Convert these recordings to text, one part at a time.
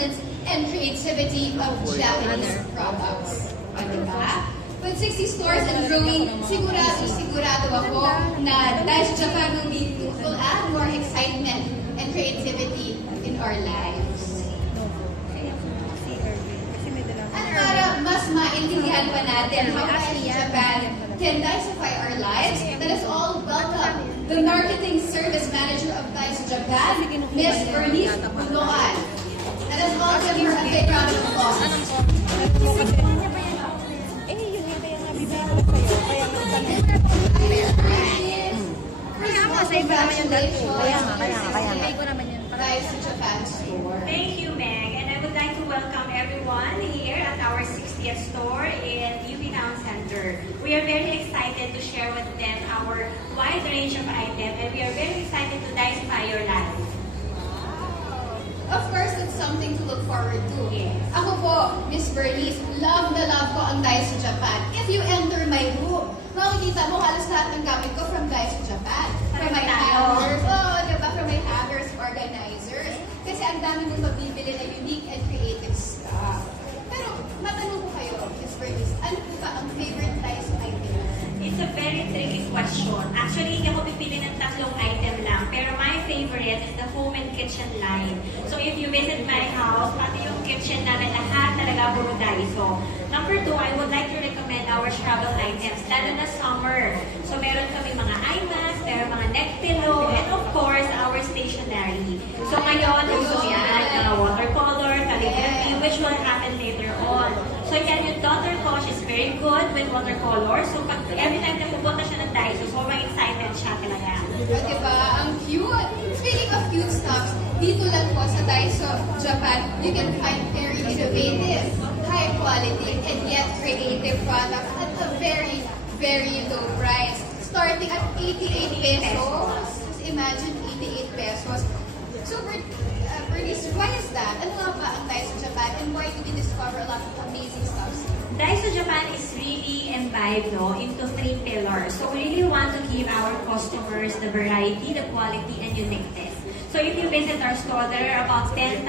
excellence and creativity of Japanese products. O, diba? With 60 stores and growing, sigurado ako na Daiso Japan will add more excitement and creativity in our lives. At para mas maintindihan pa natin how Daiso Japan can Daisify our lives, let us all welcome the Marketing Service Manager of Daiso Japan, Ms. Bernice Buloan. Let us all give her a big round of applause. Thank you, Meg, and I would like to welcome everyone here at our 60th store in Uptown Center. We are very excited to share with them our wide range of items, and we are very excited to Daisify your life. Of course, it's something to look forward to. Yes. Ako po, Miss Bernice, love na love ko ang Daiso Japan. If you enter my room, makikita mo halos lahat ng gamit ko from Daiso Japan. From my hangers, diba? From my hangers, organizers. Kasi ang dami mong mabibili na unique and creative stuff. Pero, matanong ko kayo, Miss Bernice, ano po ba ang favorite Daiso item? It's a very tricky question. Actually, hindi ako pipili ng tatlong item lang. Pero my favorite is the home and kitchen line. So if you visit my house, pati yung kitchen namin, lahat talaga puro Daiso. Number 2, I would like to recommend our travel items, lalo na summer. So meron kami mga eye mask, meron mga neck pillow, and of course, our stationery. So ngayon, uso yan, watercolor, calligraphy, which will happen later on. So yan, yung daughter ko, she's very good with watercolor. So pag every time na pupunta siya ng Daiso, so may excited siya talaga. Diba? Ang cute! Speaking of cute stuff, dito lang po sa Daiso Japan, you can find very innovative, high quality, and yet creative products at a very, very low price. Starting at 88 pesos. Just imagine 88 pesos. So, Bernice, why is that? Ano nga ba ang Daiso Japan and why did you discover a lot of amazing stuff? Daiso Japan is really imbibed into 3 pillars. So we really want to give our customers the variety, the quality, and uniqueness. So if you visit our store, there are about 10,000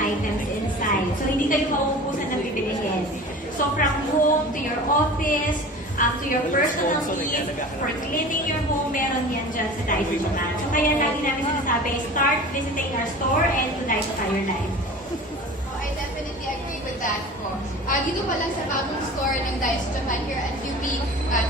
items inside. So hindi kayo mauubusan ng bibilihin. So from home to your office, to your personal needs, for cleaning your home, meron yan dyan sa Daiso Japan. So kaya lagi namin sinasabi, start visiting our store and to Daisify your life. I definitely agree with that po. Dito pa lang sa bagong store ng Daiso Japan here at UP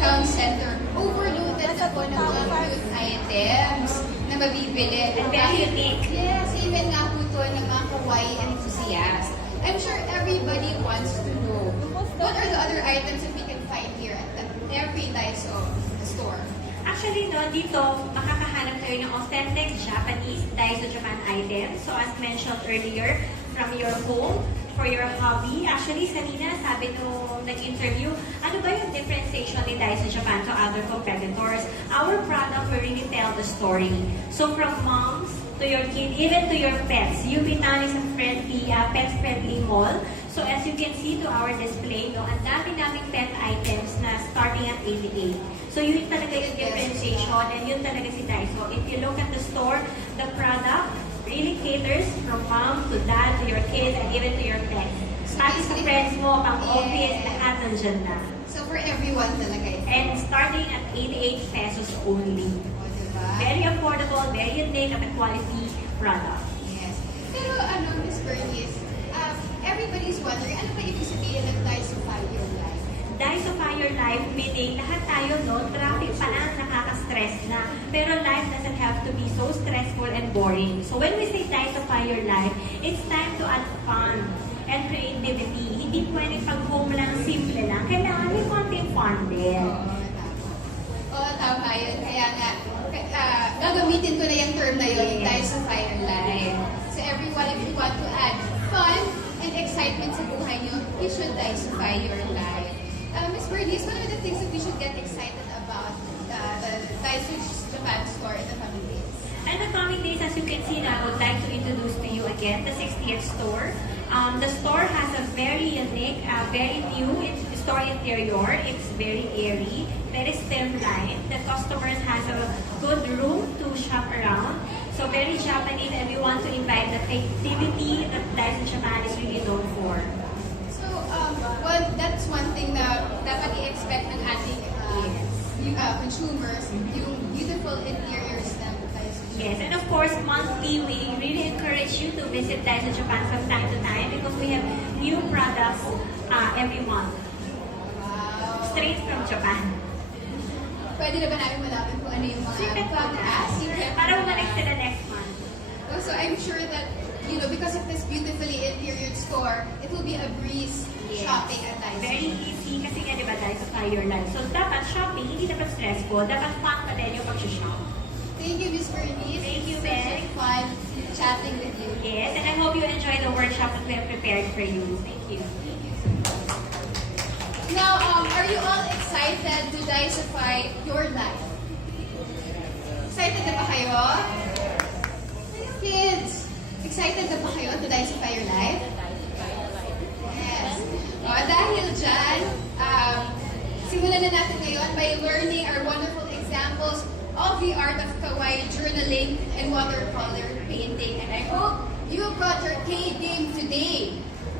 Town Center, overloaded na po ng mga cute items na mabibili. And very unique. Yes, even nga po ito ng mga kawaii enthusiasts. I'm sure everybody wants to know, what are the other items that we can find here at every Daiso store? Actually, no, dito, makakahanap kayo ng authentic Japanese Daiso Japan items. So, as mentioned earlier, from your home, for your hobby. Actually, kanina, sabi nung nag-interview, ano ba yung differentiation ni Daiso Japan to other competitors? Our product will really tell the story. So, from moms to your kid, even to your pets. Uptown is a friendly, pet-friendly mall. So, as you can see to our display, no, ang dami naming pet items na starting at 88. So, yun talaga yung differentiation and yun talaga si Daiso. If you look at the store, the product really caters from mom to dad to your kids and even to your pets. Pati sa friends mo, pang-office, lahat nandiyan na. So, for everyone talaga ito. And starting at 88 pesos only. Diba? Very affordable, very unique at a quality product. Yes. Pero Miss Bernice, everybody's wondering, ano ba ibig sabihin ng Daisify your life? Daisify your life, meaning lahat tayo, no, traffic pa lang nakaka-stress na. Pero life doesn't have to be so stressful and boring. So when we say Daisify your life, it's time to add fun and creativity. Hindi pwede pag home lang, simple lang. Kailangan may konting fun din. Oo, tama yun. Kaya nga, gagamitin ko na yung term na yun, yung Daisify your life. So everyone, if you want to add fun and excitement sa buhay nyo, you should Daisify your life. Ms. Bernice, what are the things that we should get excited about the Daiso Japan store in the coming days? And the coming days, as you can see now, I would like to introduce to you again the 60th store. The store has a very unique, very new store interior. It's very airy, very streamlined. The customers has a good room to shop around. So very Japanese, and we want to invite the creativity that Daiso Japan is really known for. So, well, that's one thing na dapat i-expect ng ating consumers, yung beautiful interiors ng Daiso. Yes, and of course, monthly, we really encourage you to visit Daiso Japan from time to time because we have new products every month. Wow. Straight from Japan. Pwede na ba namin malaman kung ano yung mga Secret products? Secret Para bumalik sila next month. So I'm sure that, you know, because of this beautifully interior store, it will be a breeze shopping at Daiso. Very easy kasi nga, di ba, Daiso your life. So, dapat shopping, hindi dapat stressful. Dapat fun pa din yung pag-shop. Thank you, Miss Bernice. Thank you, Such Meg. fun chatting with you. Yes, and I hope you enjoy the workshop that we have prepared for you. Thank you. Now, are you all excited to Daisify your life? Excited na ba kayo? Kids, excited na ba kayo to Daisify your life? Yes. Dahil dyan, simulan na natin ngayon by learning our wonderful examples of the art of kawaii journaling and watercolor painting. And I hope you brought your K game today.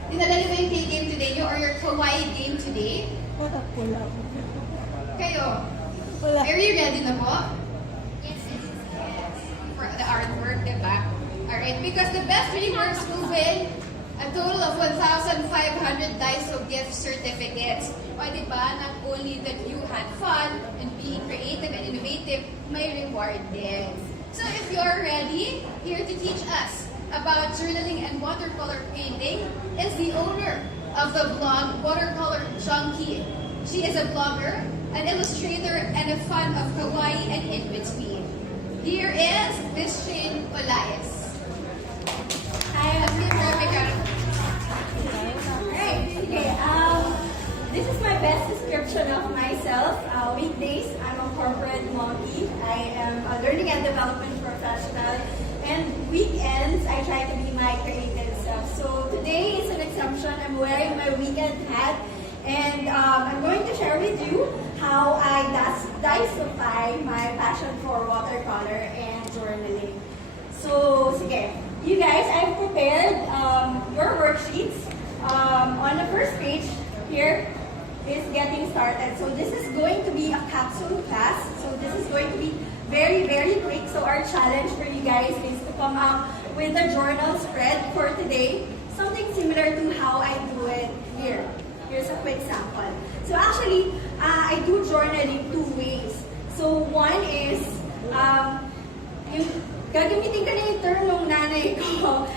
Dinadala mo yung K game today or your kawaii game today? Wala. Kayo? Wala. Are you ready na po? Yes. For the artwork, diba? Alright, because the best dreamers will win a total of 1,500 Daiso gift certificates. O, diba, not only that you had fun and being creative and innovative, may reward din. So if you're ready, here to teach us about journaling and watercolor painting is the owner of the blog Watercolor Junkie. She is a blogger, an illustrator, and a fan of kawaii and in-between. Here is Miss Shane Olaez. Hi, Let's give her a big round of Alright, okay. This is my best description of myself. Weekdays, I'm a corporate monkey. I am a learning and development professional. And weekends, I try to be my creative self. So today is an exception. I'm wearing my weekend hat. And I'm going to share with you how I Daisify my passion for watercolor and journaling. So, sige. You guys, I've prepared your worksheets. On the first page here is getting started. So this is going to be a capsule class. So this is going to be very, very quick. So our challenge for you guys is to come up with a journal spread for today. Something similar to how I do it here. Here's a quick sample. So actually, I do journaling two ways. So one is, gagamitin ko na yung term ng nanay ko,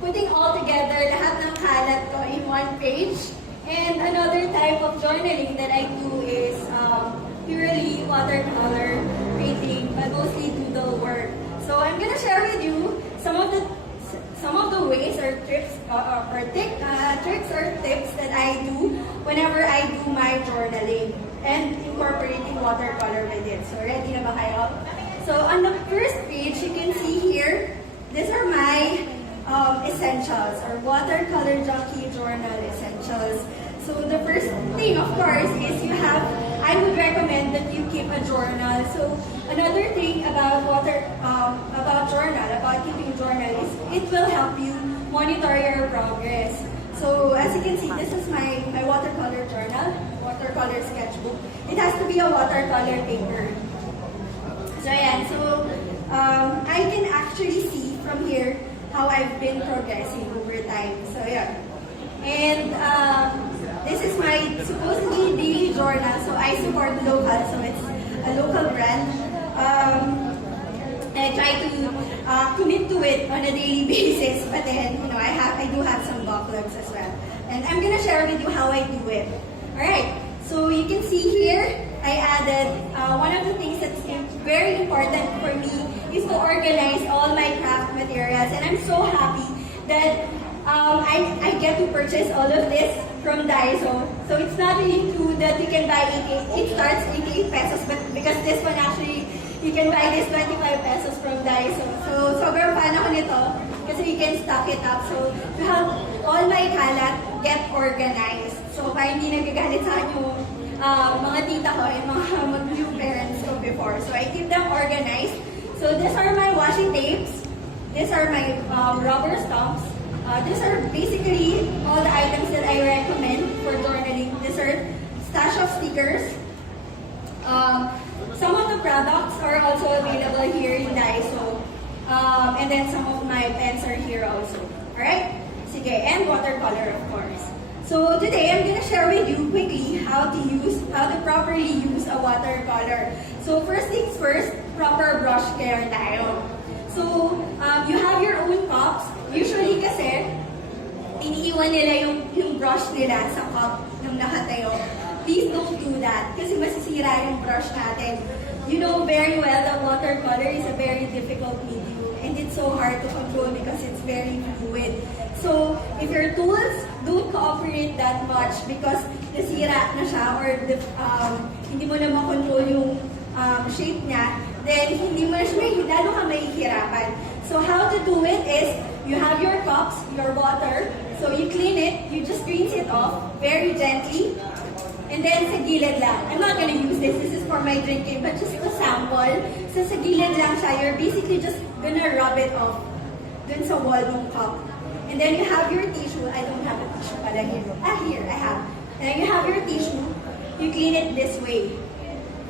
putting all together lahat ng kalat ko in one page. And another type of journaling that I do is purely watercolor painting, but mostly doodle work. So I'm gonna share with you some of the ways or tricks or tips that I do whenever I do my journaling and incorporating watercolor with it. So ready na ba kayo? So on the first page, you can see here, these are my essentials or watercolor junkie journal essentials. So the first thing, of course, is I would recommend that you keep a journal. So another thing about keeping a journal is it will help you monitor your progress. So as you can see, this is my watercolor journal, watercolor sketchbook. It has to be a watercolor paper. So yeah, so I can actually see from here how I've been progressing over time. So yeah. And this is my supposedly daily journal. So I support local, so it's a local brand. And I try to commit to it on a daily basis. But then, I do have some backlogs as well. And I'm gonna share with you how I do it. Alright, so you can see here, I added one of the things that's very important for me is to organize all my craft materials. And I'm so happy that I get to purchase all of this from Daiso. So it's not really true that you can buy it starts 88 pesos, but because this one actually, you can buy this 25 pesos from Daiso. So sobrang fan ako nito kasi you can stock it up. So to help all my kalat get organized. So para hindi nagagalit sa akin yung mga tita ko and mga new parents ko before. So I keep them organized. So these are my washi tapes. These are my rubber stamps. These are basically all the items that I recommend for journaling. These are stash of stickers. Some of the products are also available here in Daiso. And then some of my pens are here also. Alright? Sige, and watercolor of course. So today I'm gonna share with you quickly how to properly use a watercolor. So first things first, proper brush care tayo. So you have your own cups. Usually kasi, iniiwan nila yung brush nila sa cup ng nakatayo. Please don't do that kasi masisira yung brush natin. You know very well that watercolor is a very difficult medium and it's so hard to control because it's very fluid. So, if your tools don't cooperate that much because nasira na siya or hindi mo na makontrol yung shape niya, then hindi mo na siya lalo ka mahihirapan. So, how to do it is, you have your cups, your water, so you clean it, you just rinse it off very gently, and then sa gilid lang. I'm not gonna use this is for my drinking, but just to sample. So sa gilid lang siya, you're basically just gonna rub it off dun sa wall ng cup. And then you have your tissue. I don't have a tissue pala here. Here, I have. And then you have your tissue. You clean it this way.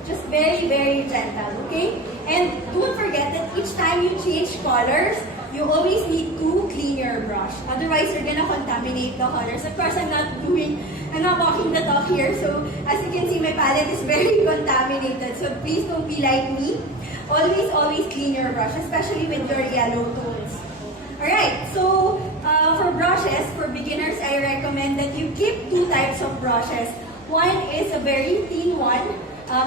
Just very, very gentle, okay? And don't forget that each time you change colors, you always need to clean your brush. Otherwise, you're gonna contaminate the colors. Of course, I'm not walking the talk here. So, as you can see, my palette is very contaminated. So, please don't be like me. Always, always clean your brush, especially with your yellow tones. Alright, so, for brushes, for beginners, I recommend that you keep two types of brushes. One is a very thin one.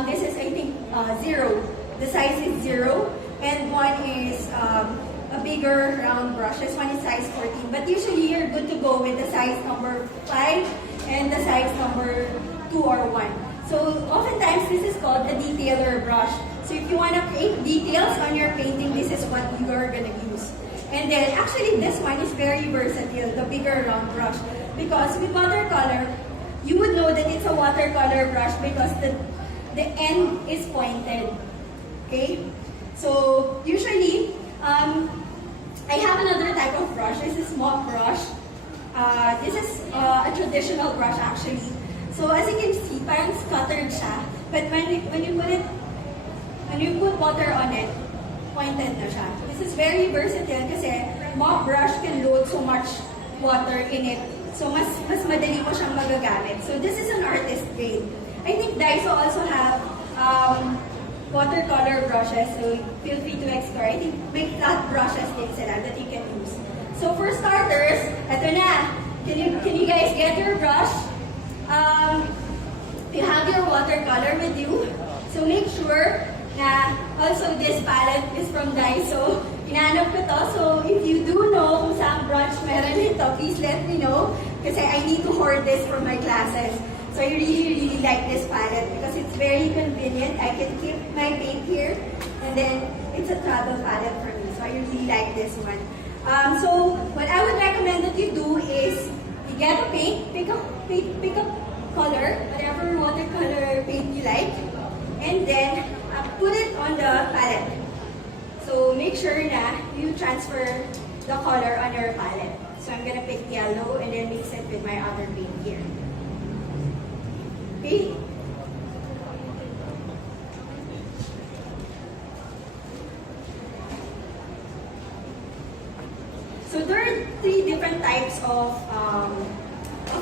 This is, I think, 0. The size is 0. And one is a bigger round brush. This one is size 14. But usually, you're good to go with the size number 5 and the size number 2 or 1. So, oftentimes, this is called a detailer brush. So, if you want to create details on your painting, this is what you are going to use. And then, actually, this one is very versatile, the bigger round brush. Because with watercolor, you would know that it's a watercolor brush because the end is pointed. Okay? So, usually, I have another type of brush. This is mop brush. This is a traditional brush actually. So, as you can see, parang scattered siya. But when you put water on it, pointed na siya. This is very versatile kasi mop brush can load so much water in it. So, mas madali mo siyang magagamit. So, this is an artist grade. I think Daiso also have watercolor brushes. So, feel free to explore. I think may flat brushes din sila that you can use. So, for starters, eto na. Can you guys get your brush? You have your watercolor with you. So, make sure na also this palette is from Daiso. Inanap ko to. So, if you do know kung saan brush meron nito, please let me know. Kasi I need to hoard this for my classes. So, I really, really like this palette because it's very convenient. I can keep my paint here. And then, it's a travel palette for me. So, I really like this one. So, what I would recommend that you do is, you get a paint, pick up color, whatever watercolor paint you like. And then, put it on the palette. So, make sure na you transfer the color on your palette. So, I'm gonna pick yellow and then mix it with my other paint here. Okay? So, there are 3 different types of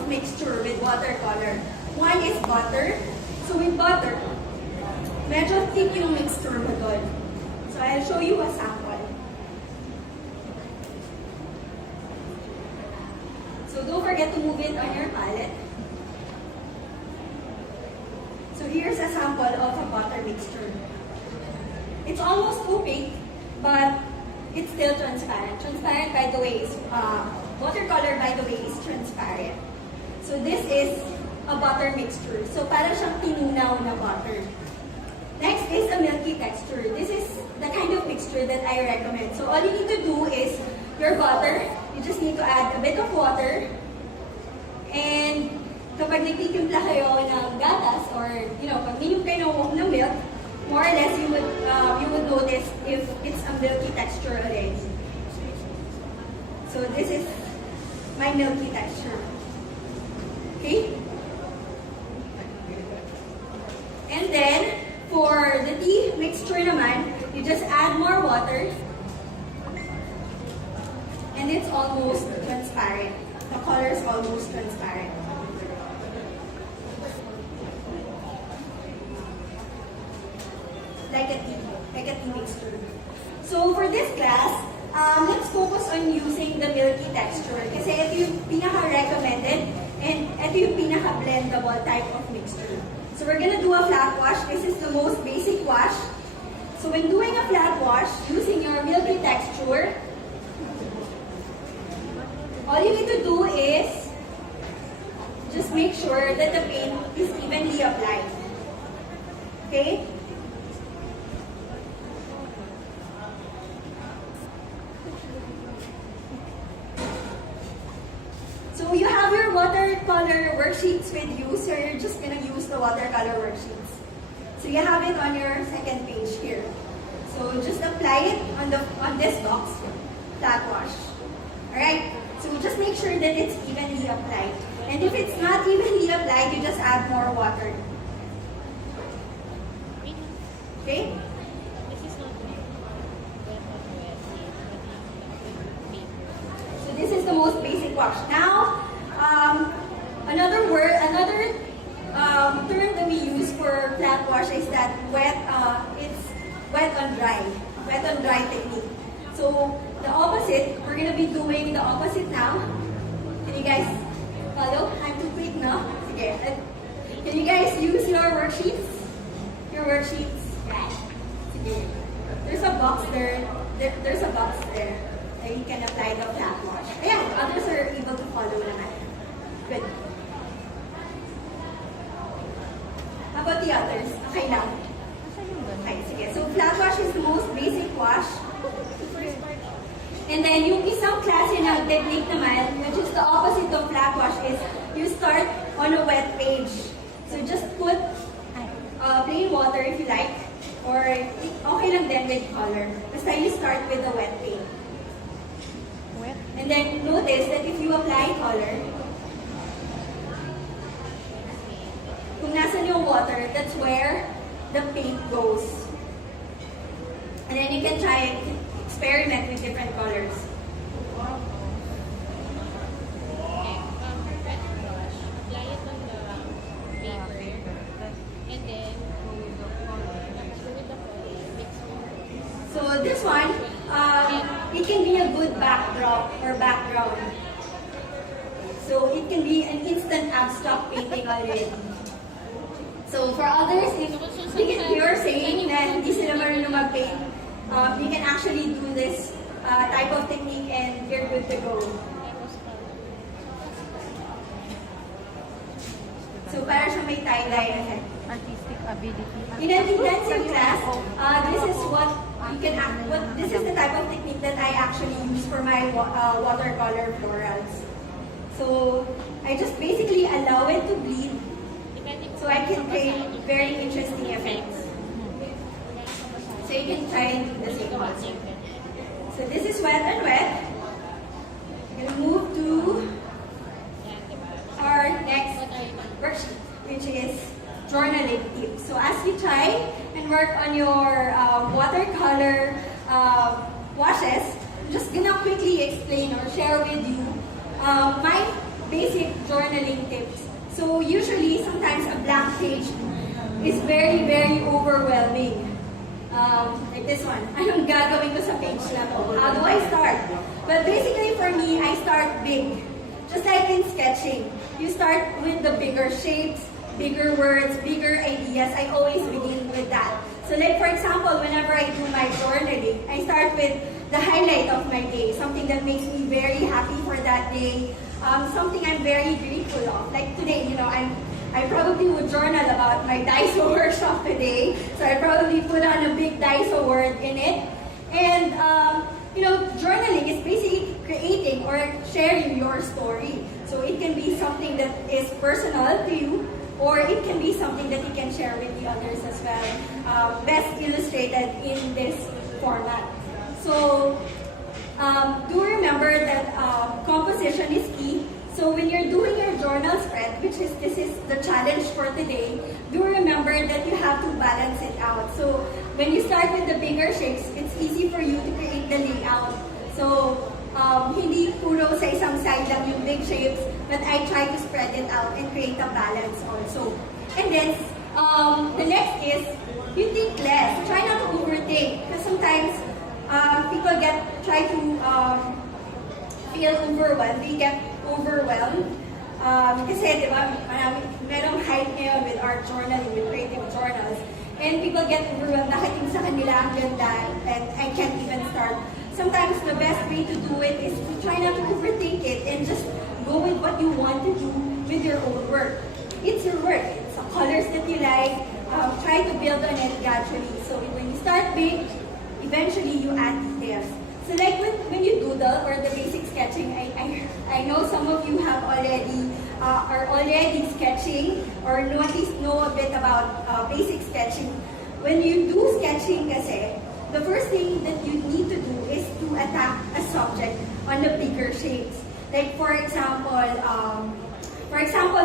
mixture with watercolor. One is butter. So, with butter, medyo thick yung mixture mo doon. So, I'll show you a sample. So, don't forget to move it on your palette. So, here's a sample of a butter mixture. It's almost opaque, but it's still transparent. Transparent, by the way, is, watercolor, by the way, is transparent. So, this is a butter mixture. So, para siyang tinunaw na butter. Next is a milky texture. This is the kind of mixture that I recommend. So, all you need to do is your butter. You just need to add a bit of water. And kapag nagtitimpla kayo ng gatas or, pag minum kayo ng milk, more or less you would notice if it's a milky texture already. So this is my milky texture. Okay? And then, for the tea mixture naman, you just add more water. And it's almost transparent. The color is almost transparent. Like a tea mixture. So for this class, let's focus on using the milky texture. Kasi ito yung pinaka-recommended and ito yung pinaka-blendable type of mixture. So we're gonna do a flat wash. This is the most basic wash. So when doing a flat wash, using your milky texture, all you need to do is just make sure that the paint is evenly applied. Okay? So you have your watercolor worksheets with you, so you're just gonna use the watercolor worksheets. So you have it on your second page here. So just apply it on this box, flat wash. Alright? So just make sure that it's evenly applied. And if it's not evenly applied, you just add more water. Okay? So this is the most basic wash. Now, another term that we use for flat wash is that it's wet on dry technique. So the opposite, we're gonna be doing the opposite now. Can you guys follow? I'm too quick, no? Okay. Can you guys use your worksheets? Your worksheets? Okay. There's a box there. There's a box there. And you can apply the flat wash. Ayan, others are able to follow naman. Good. How about the others? Okay now. Okay, sige. So flat wash is the most basic wash. And then yung isang klase ng technique naman, which is the opposite of flat wash, is you start on a wet page. So just put plain water if you like, or okay lang din with color. Basta you start with a wet paint. And then notice that if you apply color, kung nasan yung water, that's where the paint goes. And then you can try and experiment with different colors. So this one, it can be a good backdrop or background. So it can be an instant abstract painting already. So for others, if you're saying na hindi sila marunong mag-paint, you can actually do this type of technique and you're good to go. So para siya may tie-dye effect. Artistic ability. In an intensive class, this is what you can this is the type of technique that I actually use for my watercolor florals. So I just basically allow it to bleed so I can create very interesting effects. So you can try and do the same one. So this is wet and wet. We're going to move to our next worksheet, which is journaling tips. So as you try and work on your watercolor washes, I'm just gonna quickly explain or share with you my basic journaling tips. So usually, sometimes a blank page is very, very overwhelming. Like this one, anong gagawin ko sa page na to? How do I start? But basically for me, I start big. Just like in sketching, you start with the bigger shapes, bigger words, bigger ideas. I always begin with that. So like for example, whenever I do my journaling, I start with the highlight of my day, something that makes me very happy for that day, something I'm very grateful of. Like today, I probably would journal about my daiso workshop today, so I probably put on a big daiso word in it. And journaling is basically creating or sharing your story. So it can be something that is personal to you, or it can be something that you can share with the others as well. Best illustrated in this format. So do remember that composition is key. So when you're doing your journal spread, this is the challenge for today, do remember that you have to balance it out. So when you start with the bigger shapes, it's easy for you to create the layout. So hindi puro sa isang side lang yung big shapes, but I try to spread it out and create a balance also. And then the next is you think less. Try not to overthink, because sometimes people try to feel overwhelmed. They get overwhelmed. Kasi, di ba, merong hype ngayon with art journaling, with creative journals. And people get overwhelmed. Nakating sa kanila ang ganda and I can't even start. Sometimes the best way to do it is to try not to overthink it and just go with what you want to do with your own work. It's your work. It's the colors that you like. Try to build on it gradually. So when you start big, eventually you add details. So like when you doodle or the basic sketching, I know some of you have are already sketching or at least know a bit about basic sketching. When you do sketching kasi, the first thing that you need to do is to attack a subject on the bigger shapes. Like for example,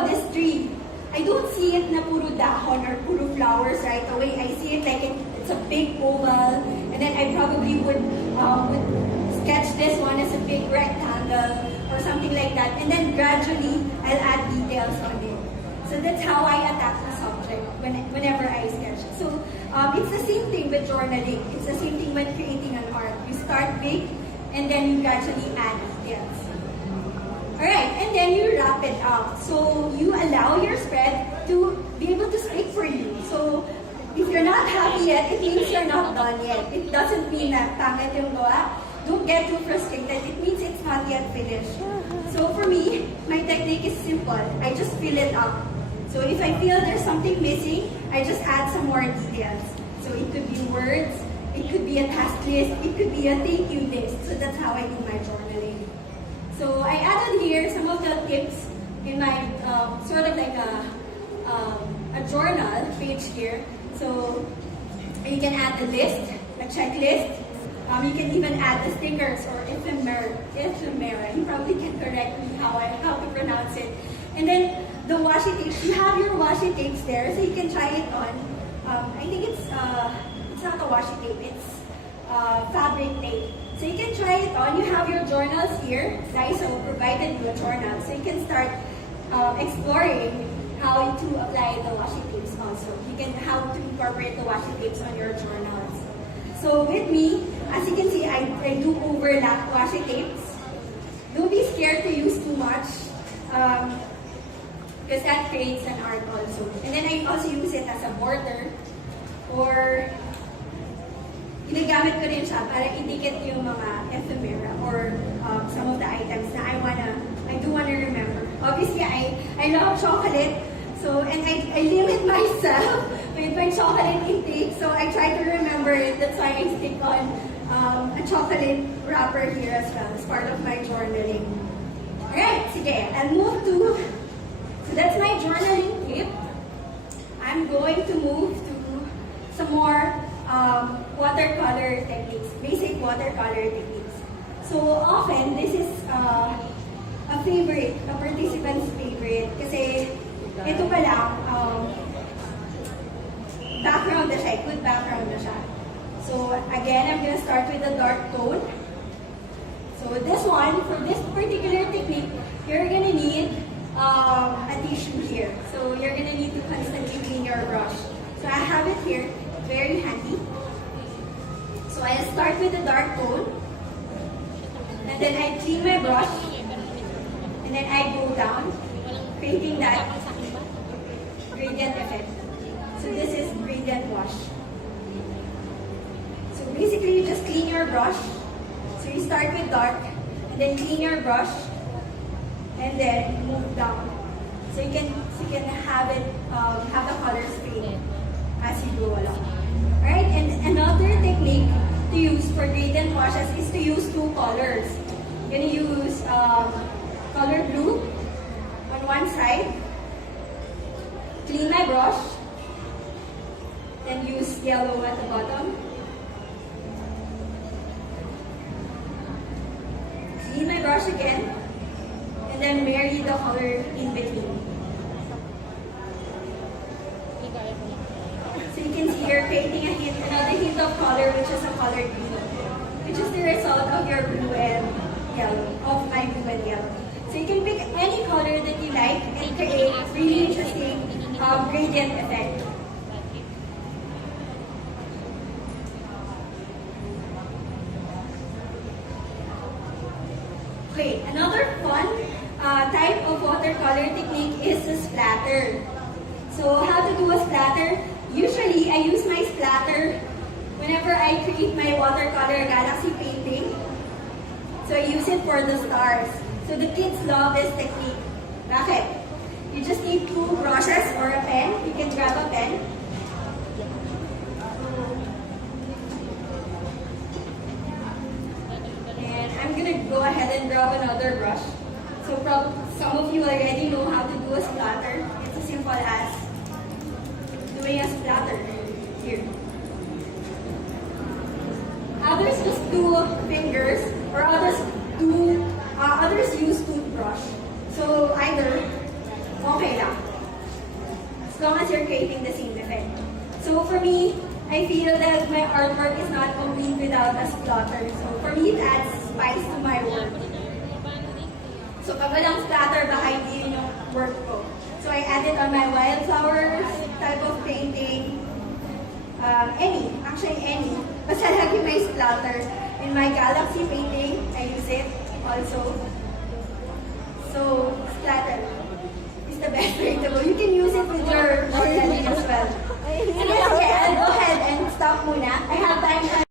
this tree. I don't see it na puro dahon or puro flowers right away. I see it like it's a big oval, and then I probably would sketch this one as a big rectangle or something like that, and then gradually I'll add details on it. So that's how I attack the subject whenever I sketch. So it's the same thing with journaling. It's the same thing when creating an art. You start big, and then you gradually add details. Alright, and then you wrap it up. So you allow your spread to be able to speak for you. So if you're not happy yet, it means you're not done yet. It doesn't mean that pangit yung gawa. Don't get too frustrated. It means it's not yet finished. So for me, my technique is simple. I just fill it up. So if I feel there's something missing, I just add some more details. So it could be words, it could be a task list, it could be a thank you list. So that's how I do my journaling. So I added here some of the tips in my sort of like a journal page here. So you can add a list, a checklist. You can even add the stickers or ephemera. You probably can correct me how to pronounce it. And then the washi tapes. You have your washi tapes there, so you can try it on. I think it's not a washi tape. It's fabric tape. So you can try it on. You have your journals here. Daiso provided you a journal, so you can start exploring how to apply the washi tapes also. You can how to incorporate the washi tapes on your journals. So with me, as you can see, I do overlap washi tapes. Don't be scared to use too much, because that creates an art also. And then I also use it as a border, or ginagamit ko rin siya para idikit yung mga ephemera or some of the items na I do wanna remember. Obviously, I love chocolate, so and I limit myself with my chocolate intake, so I try to remember it. That's why I stick on a chocolate wrapper here as well as part of my journaling. Alright, sige, I'll move to, so that's my journaling tip. I'm going to move to some more watercolor techniques, basic watercolor techniques. So often, this is a favorite, a participant's favorite, kasi ito pa lang, background na siya, good background na siya. So again, I'm gonna start with a dark tone. So this one, for this particular technique, you're gonna need a tissue here. So you're gonna need to constantly clean your brush. So I have it here, very handy. So I'll start with a dark tone, and then I clean my brush, and then I go down, creating that gradient effect. So this is gradient wash. So basically, you just clean your brush. So you start with dark, and then clean your brush, and then move down. So you can have it have the colors fade as you go along. Alright, and another technique to use for gradient washes is to use two colors. You're gonna use color blue on one side, clean my brush, then use yellow at the bottom. Clean my brush again, and then marry the color in between. So you can see you're creating another hint of color, which is a color green, which is the result of your blue and yellow, of my blue and yellow. So you can pick any color that you like and create really interesting gradient effect. Okay, another fun type of watercolor technique is the splatter. So how to do a splatter? Usually, I use my splatter whenever I create my watercolor galaxy painting. So I use it for the stars. So the kids love this technique. Bakit? You just need 2 brushes or a pen. You can grab a pen. And I'm gonna go ahead and grab another brush. So some of you already know how to do a splatter. It's as simple as doing a splatter here. Others just do fingers, or others use toothbrush. So either, okay lang. As long as you're creating the same effect. So for me, I feel that my artwork is not complete without a splatter. So for me, it adds spice to my work. So pag walang splatter, baka hindi yun yung work ko. So I added on my wildflowers type of painting. Any. Basta lagi may splatter. In my galaxy painting, I use it also. So, splatter is the best way to go. You can use it with your journaling as well. Sige, I'll go ahead and stop muna. I have time